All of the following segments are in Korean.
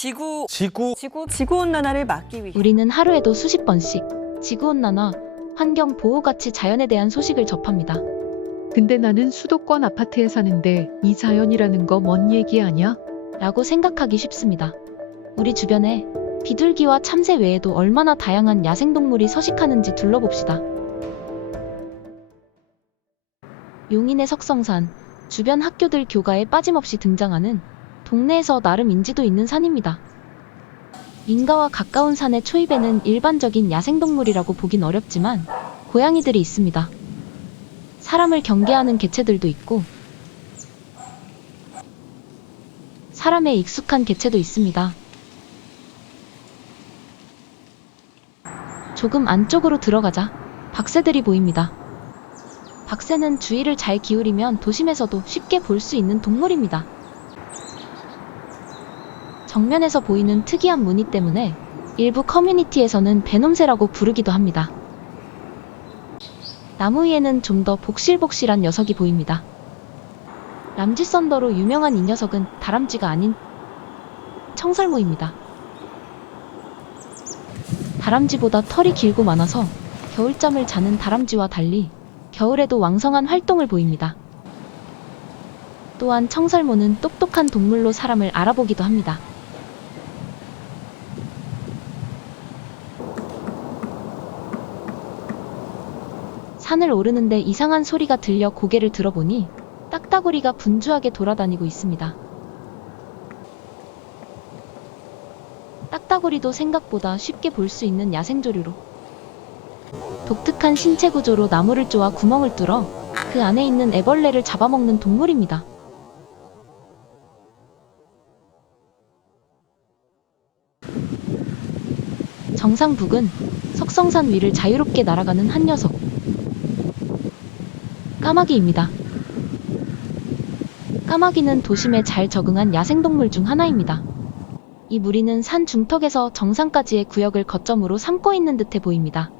지구 지구 지구 지구 온난화를 막기 위해 우리는 하루에도 수십 번씩 지구온난화, 환경 보호 같이 자연에 대한 소식을 접합니다. 근데 나는 수도권 아파트에 사는데 이 자연이라는 거뭔 얘기 아냐? 라고 생각하기 쉽습니다. 우리 주변에 비둘기와 참새 외에도 얼마나 다양한 야생동물이 서식하는지 둘러봅시다. 용인의 석성산, 주변 학교들 교가에 빠짐없이 등장하는 동네에서 나름 인지도 있는 산입니다. 인가와 가까운 산의 초입에는 일반적인 야생동물이라고 보긴 어렵지만 고양이들이 있습니다. 사람을 경계하는 개체들도 있고 사람에 익숙한 개체도 있습니다. 조금 안쪽으로 들어가자 박새들이 보입니다. 박새는 주의를 잘 기울이면 도심에서도 쉽게 볼 수 있는 동물입니다. 정면에서 보이는 특이한 무늬 때문에 일부 커뮤니티에서는 베놈새라고 부르기도 합니다. 나무 위에는 좀 더 복실복실한 녀석이 보입니다. 람지 썬더로 유명한 이 녀석은 다람쥐가 아닌 청설모입니다. 다람쥐보다 털이 길고 많아서 겨울잠을 자는 다람쥐와 달리 겨울에도 왕성한 활동을 보입니다. 또한 청설모는 똑똑한 동물로 사람을 알아보기도 합니다. 산을 오르는데 이상한 소리가 들려 고개를 들어보니 딱따구리가 분주하게 돌아다니고 있습니다. 딱따구리도 생각보다 쉽게 볼 수 있는 야생조류로 독특한 신체 구조로 나무를 쪼아 구멍을 뚫어 그 안에 있는 애벌레를 잡아먹는 동물입니다. 정상 북은 석성산 위를 자유롭게 날아가는 한 녀석. 까마귀입니다. 까마귀는 도심에 잘 적응한 야생동물 중 하나입니다. 이 무리는 산 중턱에서 정상까지의 구역을 거점으로 삼고 있는 듯해 보입니다.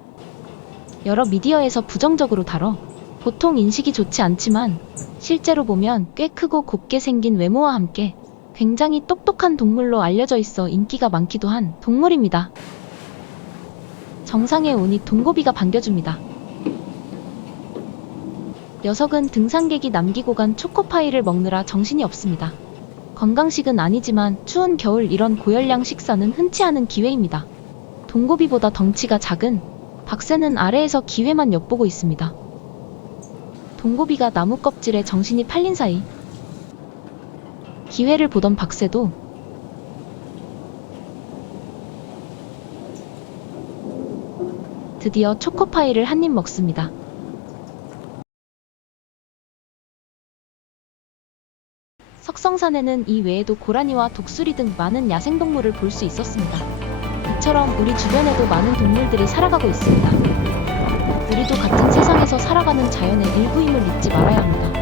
여러 미디어에서 부정적으로 다뤄 보통 인식이 좋지 않지만 실제로 보면 꽤 크고 곱게 생긴 외모와 함께 굉장히 똑똑한 동물로 알려져 있어 인기가 많기도 한 동물입니다. 정상에 오니 동고비가 반겨줍니다. 녀석은 등산객이 남기고 간 초코파이를 먹느라 정신이 없습니다. 건강식은 아니지만 추운 겨울 이런 고열량 식사는 흔치 않은 기회입니다. 동고비보다 덩치가 작은 박새는 아래에서 기회만 엿보고 있습니다. 동고비가 나무 껍질에 정신이 팔린 사이 기회를 보던 박새도 드디어 초코파이를 한 입 먹습니다. 석성산에는 이 외에도 고라니와 독수리 등 많은 야생동물을 볼 수 있었습니다. 이처럼 우리 주변에도 많은 동물들이 살아가고 있습니다. 우리도 같은 세상에서 살아가는 자연의 일부임을 잊지 말아야 합니다.